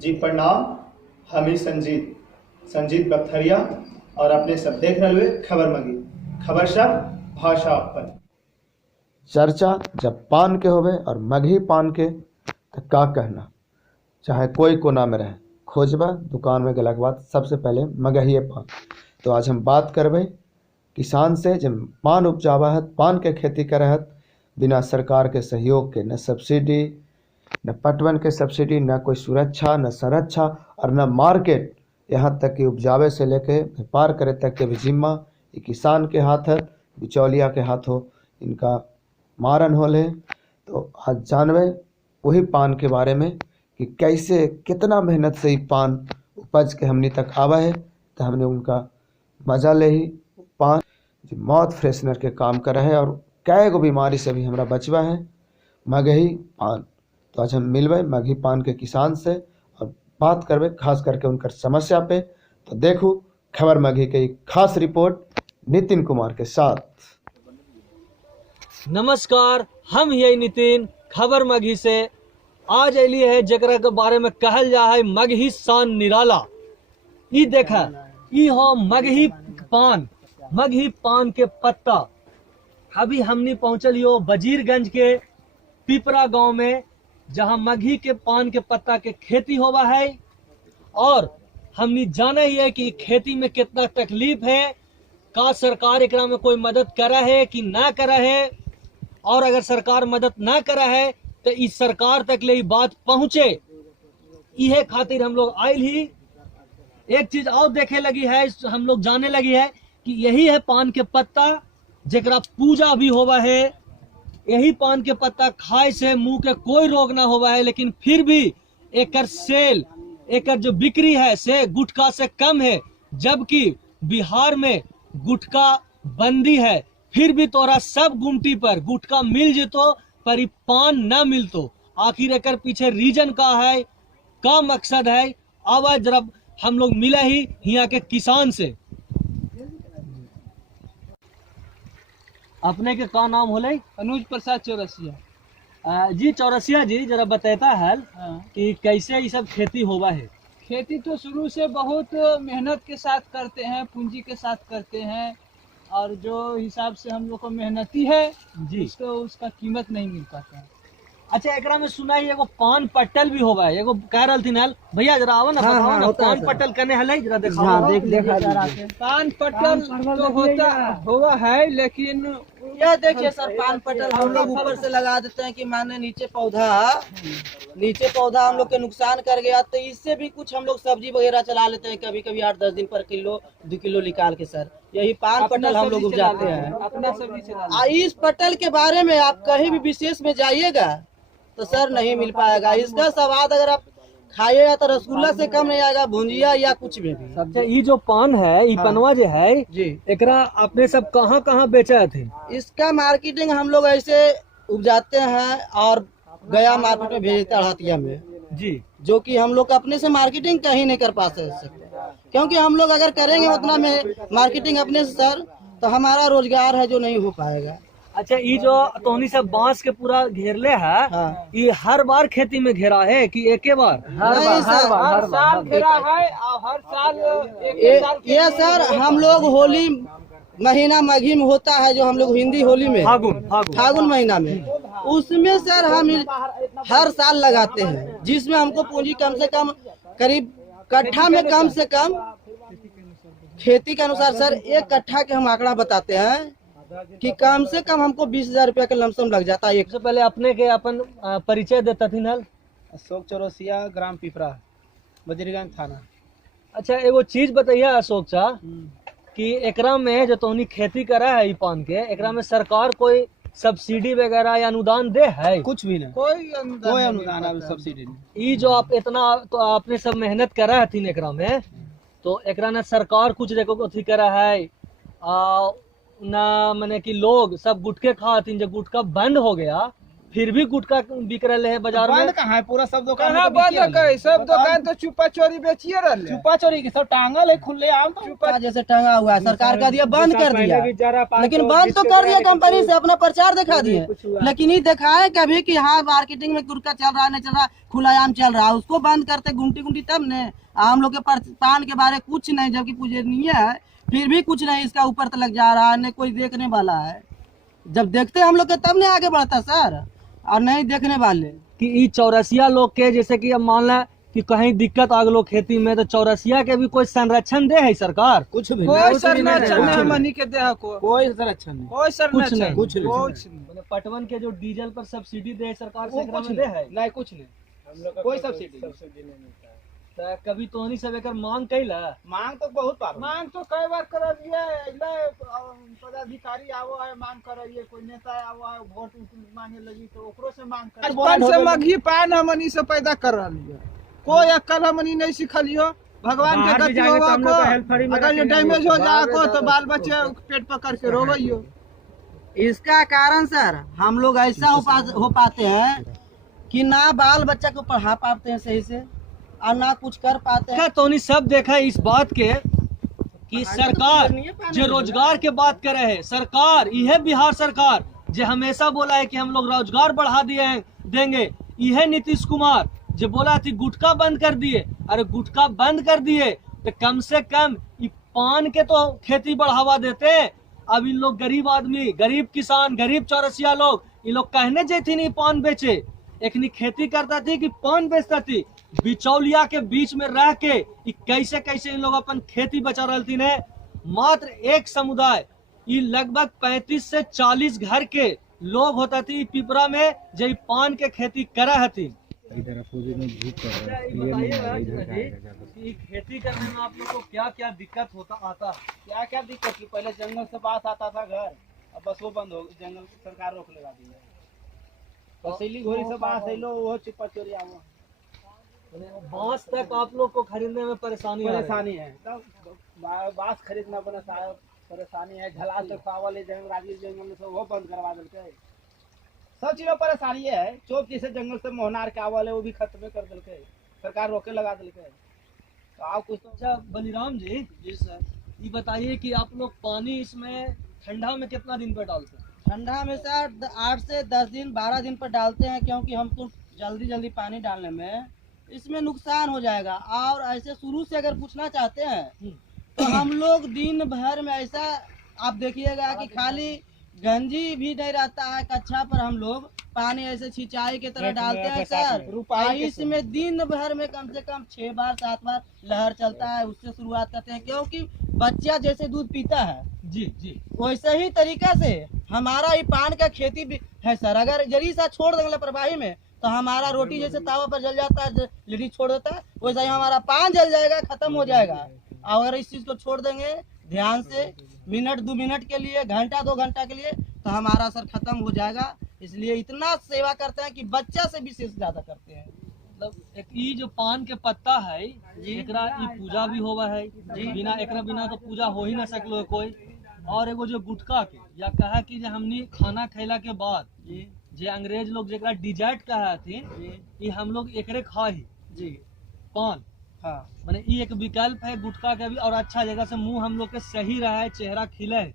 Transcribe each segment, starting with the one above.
जी प्रणाम। हम ही संजीत बख्तरिया और अपने सब देख रहे हुए खबर मगी खबर शब्द भाषा अपन चर्चा जब पान के होवे और मगही पान के तो का कहना, चाहे कोई कोना में रहे खोजबा दुकान में गला के बाद सबसे पहले मगहिए पान। तो आज हम बात करबे किसान से जब पान उपजावा है, पान के खेती करे है, बिना सरकार के सहयोग के, न सब्सिडी न पटवन के सब्सिडी, न कोई सुरक्षा न संरक्षा और न मार्केट, यहाँ तक कि उपजावे से लेके व्यापार करे तक के भी जिम्मा ये किसान के हाथ है, बिचौलिया के हाथ हो इनका मारन होले। तो आज जानवे वही पान के बारे में कि कैसे कितना मेहनत से ही पान उपज के हमनी तक आवा है, तो हमने उनका मजा ले ही पान जो मौत फ्रेशनर के काम कर है और कई गो बीमारी से भी हमरा बचवा है मगही पान। तो आज हम मिलवे मगही पान के किसान से और बात करबे खास करके उनकर समस्या पे। तो देखो खबर मगही के एक खास रिपोर्ट नितिन कुमार के साथ। नमस्कार, हम यही नितिन खबर मगही से आज अली है जकरा के बारे में कहल जा है मगही शान निराला। ई देखा ई हो मगही पान के पत्ता। अभी हमने पहुंचल यो वजीरगंज के पिपरा गांव में, जहां मगही के पान के पत्ता के खेती होवा है और हमने जाना ही है कि खेती में कितना तकलीफ है, का सरकार एकरा में कोई मदद करा है कि ना करा है, और अगर सरकार मदद ना करा है तो इस सरकार तक ले बात पहुंचे, इहे खातिर हम लोग आयल ही। एक चीज और देखे लगी है, हम लोग जाने लगी है कि यही है पान के पत्ता जेकरा पूजा भी होवा है। यही पान के पत्ता खाए से मुंह के कोई रोग ना होवा है, लेकिन फिर भी एकर सेल, एकर जो बिक्री है से गुटखा से कम है, जबकि बिहार में गुटखा बंदी है। फिर भी तोरा सब गुमटी पर गुटखा मिल जेतो पर पान ना मिलतो। आखिर एकर पीछे रीजन का है, का मकसद है? आवाज जरा हम लोग मिले ही यहाँ के किसान से। अपने के का नाम होले? अनुज प्रसाद चौरसिया। जी चौरसिया जी, जरा बताता है कि कैसे ये सब खेती होवा है। खेती तो शुरू से बहुत मेहनत के साथ करते हैं, पूंजी के साथ करते हैं, और जो हिसाब से हम लोग को मेहनती है जी उसका कीमत नहीं मिल पाता है। अच्छा, एकरा में सुना है एगो पान पट्टल भी होवा है, एगो कह रहलथिन हल भैया जरा आओ ना, बताओ ना पान पट्टल कने हले, जरा दिखाओ। पान पट्टल तो हुआ है, लेकिन यह देखिए सर, पान पटल हम लोग ऊपर से लगा देते हैं कि माने नीचे पौधा हम लोग के नुकसान कर गया, तो इससे भी कुछ हम लोग सब्जी वगैरह चला लेते हैं, कभी कभी 8-10 दिन पर किलो 2 किलो निकाल के। सर यही पान पटल हम लोग उपजाते हैं, अपना सब्जी चला। इस पटल के बारे में आप कहीं भी विशेष में जाइएगा तो सर नहीं मिल पाएगा। इसका स्वाद अगर आप खाइएगा तो रसगुल्ला से कम नहीं आएगा, भुंजिया या कुछ में भी। अच्छा, ये जो पान है, ये पनवा जो है जी, एकरा आपने सब कहाँ कहाँ बेचा थे? इसका मार्केटिंग हम लोग ऐसे उपजाते हैं और गया मार्केट में भेजते हैं हटिया में जी, जो कि हम लोग अपने से मार्केटिंग कहीं नहीं कर पा सकते, क्योंकि हम लोग अगर करेंगे उतना में मार्केटिंग अपने से सर, तो हमारा रोजगार है जो नहीं हो पाएगा। अच्छा, ये जो तोहनी सब बांस के पूरा घेरले है, हाँ। ये हर बार खेती में घेरा है कि एक बार? हर साल घेरा है और हर साल ये सर हम लोग होली महीना मघी में होता है, जो हम लोग हिंदी होली में फागुन महीना में, उसमें सर हम हर साल लगाते हैं, जिसमें हमको पूंजी कम से कम करीब कट्ठा में कम से कम खेती के अनुसार सर 1 कट्ठा के हम आंकड़ा बताते हैं कि कम से कम हमको 20,000 रुपया का लमसम लग जाता है। सबसे पहले अपने के अपन परिचय देता थी नल। अशोक चौरसिया, ग्राम पिपरा, वजीरगंज थाना। अच्छा, एगो चीज बताइए अशोक चा कि एकरा में जो तोहनी खेती करा है ई पान के, एकरा में सरकार कोई सब्सिडी वगैरह या अनुदान दे है? कुछ भी नहीं, कोई अनुदान सब्सिडी नहीं। ई जो आप इतना तो आपने सब मेहनत करा हथिन एकरा में, तो एकरा ने सरकार कुछ देखो अथी करा है ना, माने कि लोग सब गुटखे खा हथिन, जब गुटखा बंद हो गया फिर भी गुटखा बिक रहे हैं बाजार में। बंद कहाँ है? पूरा सब दुकान कहाँ बंद है? सब दुकान तो चुपा चोरी बेचिए रहे। छुपा चोरी की सब टांगल है खुले आम तो चुपा जैसे टंगा हुआ है, सरकार का दिया बंद कर दिया, लेकिन बंद तो कर दिया कंपनी से, अपना प्रचार दिखा दिए, लेकिन ये दिखाए कभी कि हाँ मार्केटिंग में गुटखा चल रहा है, नहीं चल रहा, खुलाआम चल रहा है, उसको बंद करते गुंटी गुंटी तब ने। हम लोग के पान के बारे कुछ नहीं, जबकि पूजनीय है, फिर भी कुछ नहीं, इसका ऊपर तक जा रहा है, न कोई देखने वाला है। जब देखते हम लोग के तब नहीं आगे बढ़ता सर, और नहीं देखने वाले। कि ई चौरसिया लोग के जैसे कि अब मान ला कि कहीं दिक्कत आ गलो खेती में, तो चौरसिया के भी कोई संरक्षण दे है सरकार? कुछ भी कोई संरक्षण नहीं मनी के देह को, कोई संरक्षण नहीं, कोई संरक्षण कुछ नहीं। मतलब पटवन के जो डीजल पर सब्सिडी दे सरकार से एकरा में दे है? नहीं कुछ नहीं, कोई सब्सिडी नहीं मिलता है। तो कभी तोहनी सब एकर मांग कैला? मांग तो बहुत बार मांग तो कई बार कर दिए, पदाधिकारी आवो है मांग करिए, कोई नेता आवो है वोट मांगे लगी तो ओकरो से मांग कर। बचपन से मघी पान हमनी से पैदा कर रही है, कोई अक्कल हमनी नहीं सिखलियो। भगवान के गति होवा को, अगर ये डैमेज हो जाए को तो बाल बच्चे पेट पकड़ के रोवइयो। इसका कारण सर हम लोग ऐसा हो पाते हैं कि ना बाल बच्चा को पढ़ा पाते हैं सही से, और ना कुछ कर पाते हैं। तोहनी सब देखा है इस बात के कि सरकार जो रोजगार के बात करे है, सरकार यह बिहार सरकार जो हमेशा बोला है कि हम लोग रोजगार बढ़ा देंगे, यह नीतीश कुमार जो बोला थी गुटखा बंद कर दिए। अरे गुटखा बंद कर दिए तो कम से कम पान के तो खेती बढ़ावा देते। अब इन लोग गरीब आदमी, गरीब किसान, गरीब चौरसिया लोग, ये लोग कहने जेती नहीं पान बेचे, एक खेती करता थी कि पान बेचता थी। बिचौलिया के बीच में रह के कैसे कैसे इन लोग अपन खेती बचा रही ने। मात्र एक समुदाय, ये लगभग 35 से 40 घर के लोग होता थी पिपरा में जो पान के खेती करा हती। खेती करने में आप लोग को क्या क्या दिक्कत आता? क्या क्या दिक्कत थी? पहले जंगल से बास आता था घर, अब बस वो बंद हो गई, जंगल सरकार रोक लगा दी है। सिली घोड़ी से बास है लो, वो चुपा चोरी आओ, बांस तक आप लोग को खरीदने में परेशानी है। तब बांस खरीदना बना साहब परेशानी है। झलाल तक पावल राजीव जंगल से वो बंद करवा देते, सब चीजों परेशानी है। चौक जैसे जंगल से मोहनार के आवल है वो भी खत्म कर दिलके, सरकार रोके लगा दिलके। तो आप कुछ तो। अच्छा बलिराम जी सर, ये बताइए कि आप लोग पानी इसमें ठंडा में कितना दिन पर डालते हैं? ठंडा में सर 8 से 10 दिन 12 दिन पर डालते हैं, क्योंकि हमको जल्दी पानी डालने में इसमें नुकसान हो जाएगा। और ऐसे शुरू से अगर पूछना चाहते हैं तो हम लोग दिन भर में ऐसा आप देखिएगा कि खाली गंजी भी नहीं रहता है कच्चा पर, हम लोग पानी ऐसे सिंचाई के तरह डालते हैं सर। इसमें दिन भर में कम से कम 6 बार 7 बार लहर चलता है, उससे शुरुआत करते हैं। क्योंकि बच्चा जैसे दूध पीता है जी वैसे ही तरीका से हमारा ये पान का खेती भी है सर। अगर जरी सा छोड़ देंगे लापरवाही में तो हमारा रोटी जैसे तावा पर जल जाता है, लेडी छोड़ देता है, वैसा ही हमारा पान जल जाएगा, खत्म हो जाएगा। अगर इस चीज को छोड़ देंगे ध्यान से मिनट 2 मिनट के लिए, घंटा 2 घंटा के लिए, तो हमारा सर खत्म हो जाएगा। इसलिए इतना सेवा करते हैं कि बच्चा से विशेष ज्यादा करते हैं। मतलब एक ये जो पान के पत्ता है एकरा ई पूजा भी होवा है जी, बिना एकरा बिना तो पूजा हो ही ना सकलो कोई। और एगो जो गुटखा के या कहा कि हमनी खाना खैला के बाद जे अंग्रेज लोग जेकरा डिजर्ट कहा थी, ये हम लोग एकरे खा ही जी पान। हाँ, माने ये एक विकल्प है गुटखा का भी, और अच्छा जगह से मुंह हम लोग के सही रहा है, चेहरा खिले है,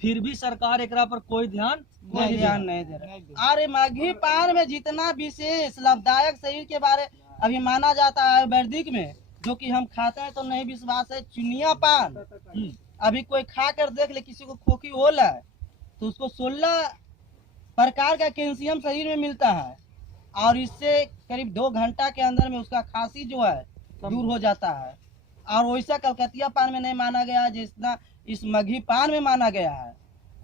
फिर भी सरकार एकरा पर कोई ध्यान नहीं दे रहा। अरे मघी पान में जितना विशेष लाभदायक शरीर के बारे अभी माना जाता है वैदिक में, जो कि हम खाते हैं तो नहीं विश्वास है। चुनिया पान अभी कोई खा कर देख ले, किसी को खोखी होला है तो उसको 16 प्रकार का कैल्शियम शरीर में मिलता है, और इससे करीब 2 घंटा के अंदर में उसका खांसी जो है दूर हो जाता है। और वैसा कलकतिया पान में नहीं माना गया जितना इस मघी पान में माना गया है,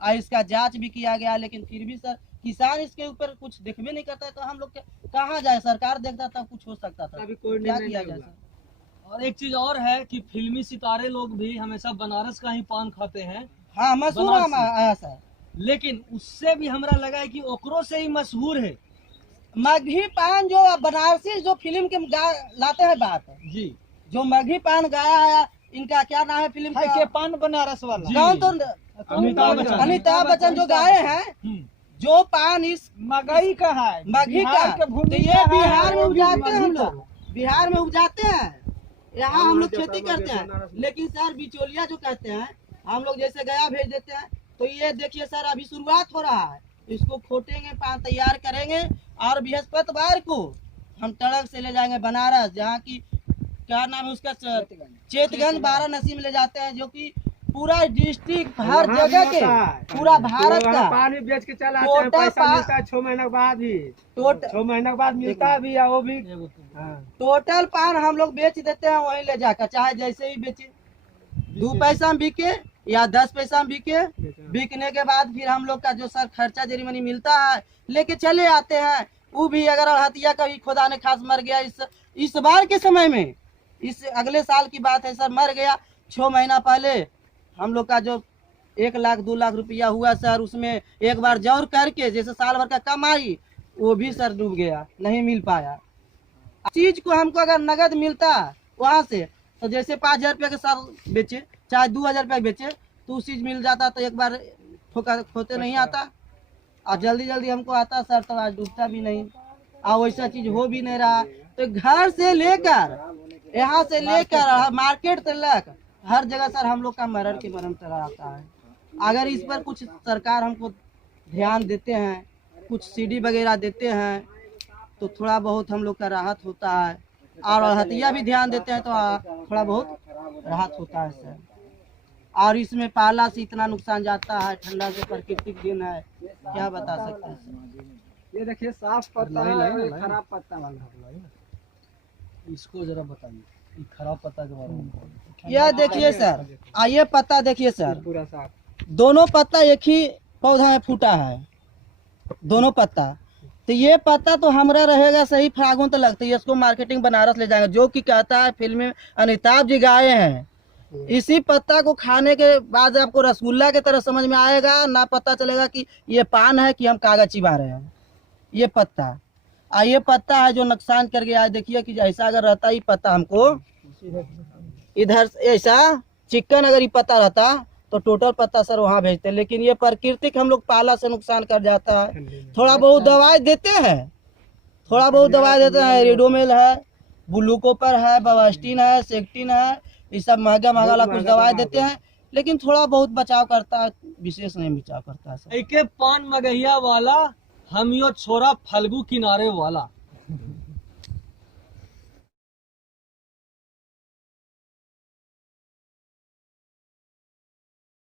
और इसका जांच भी किया गया, लेकिन फिर भी सर किसान इसके ऊपर कुछ देखबे नहीं करता है। तो हम लोग कहाँ जाए, सरकार देखता तब कुछ हो सकता था, क्या किया जाए सर। और एक चीज और है कि फिल्मी सितारे लोग भी हमेशा बनारस का ही पान खाते हैं। हाँ, मशहूर आया सर, लेकिन उससे भी हमरा लगा है कि ओकरो से ही मशहूर है मघी पान। जो बनारसी जो फिल्म के लाते हैं बात जी, जो मघी पान गाया है, इनका क्या नाम है फिल्म का? के पान बनारस वाला कौन तो अमिताभ बच्चन जो गाए हैं, जो पान इस मगही का है, मगही का, बिहार के तो भूमि ये का है, बिहार में वो भी उपजाते हैं हम मगही का लोग, बिहार में उपजाते हैं, यहाँ हम लोग खेती करते हैं। लेकिन सर बिचौलिया जो कहते हैं, हम लोग जैसे गया भेज देते हैं, तो ये देखिए सर अभी शुरुआत हो रहा है, इसको खोटेंगे, पान तैयार करेंगे और बृहस्पतिवार को हम ट्रक से ले जाएंगे बनारस, जहाँ की क्या नाम है उसका, चेतगंज वाराणसी में ले जाते हैं, जो कि पूरा डिस्ट्रिक्ट हर जगह के पूरा भारत का पानी बेच के चला आते हैं, पैसा मिलता है 6 महीने के बाद भी, 6 महीने के बाद मिलता भी है वो भी। टोटल पान हम लोग बेच देते हैं वहीं ले जाकर, चाहे जैसे ही बेचे, 2 पैसा में बिके या 10 पैसा में बिके, बिकने के बाद फिर हम लोग का जो सर खर्चा जरिमानी मिलता है लेके चले आते हैं। वो भी अगर हथिया कभी खुदा ने खास मर गया इस बार के समय में, इस अगले साल की बात है सर, मर गया 6 महीना पहले, हम लोग का जो 1 लाख 2 लाख रुपया हुआ सर, उसमें एक बार जोर करके जैसे साल भर का कमाई वो भी सर डूब गया, नहीं मिल पाया। चीज को हमको अगर नगद मिलता वहां से, तो जैसे 5,000 रुपया के साल बेचे, चाहे 2,000 रुपया बेचे, तो उस चीज मिल जाता, तो एक बार खोते नहीं आता, और जल्दी जल्दी हमको आता सर, तो आज डूबता भी नहीं, और वैसा चीज हो भी नहीं रहा। तो घर से लेकर यहाँ से लेकर मार्केट तक हर जगह सर हम लोग का मरण के मरम चला आता है। अगर इस पर कुछ सरकार हमको ध्यान देते हैं, कुछ सीडी वगैरह देते हैं, तो थोड़ा बहुत हम लोग का राहत होता है, और हथिया भी ध्यान देते हैं तो थोड़ा बहुत राहत होता है सर। और इसमें पाला से इतना नुकसान जाता है, ठंडा से प्राकृतिक दिन है, क्या बता सकते हैं सर। ये देखिए साफ पत्ता है, खराब पत्ता वाला, इसको जरा बताइए, ये खराब पत्ता के बारे में। यह देखिए सर, ये पत्ता देखिए सर, पूरा साफ, दोनों पत्ता एक ही पौधा में फूटा है, दोनों पत्ता। तो ये पत्ता तो हमारा रहेगा सही फागुन तो लगता है, इसको मार्केटिंग बनारस ले जाएंगे, जो कि कहता है फिल्म में अमिताभ जी गाए हैं। इसी पत्ता को खाने के बाद आपको रसगुल्ला की तरह समझ में आएगा, ना पता चलेगा कि ये पान है कि हम कागज चिबा रहे हैं। ये पत्ता ये पत्ता है जो नुकसान कर गया है। देखिए कि ऐसा अगर रहता ही पत्ता, हमको इधर ऐसा चिकन अगर ये पत्ता रहता तो टोटल पत्ता सर वहाँ भेजते, लेकिन ये प्राकृतिक हम लोग पाला से नुकसान कर जाता है। थोड़ा बहुत दवाई देते हैं, थोड़ा बहुत दवाई देते हैं, रेडोमेल है, ब्लूकोपर है, बवास्टिन है, सेक्टिन है, ये सब महंगा महंगा कुछ दवाई देते हैं, लेकिन थोड़ा बहुत बचाव करता है, विशेष नहीं बचाव करता है सर। पान मगहिया वाला हम यो छोरा फल्गु किनारे वाला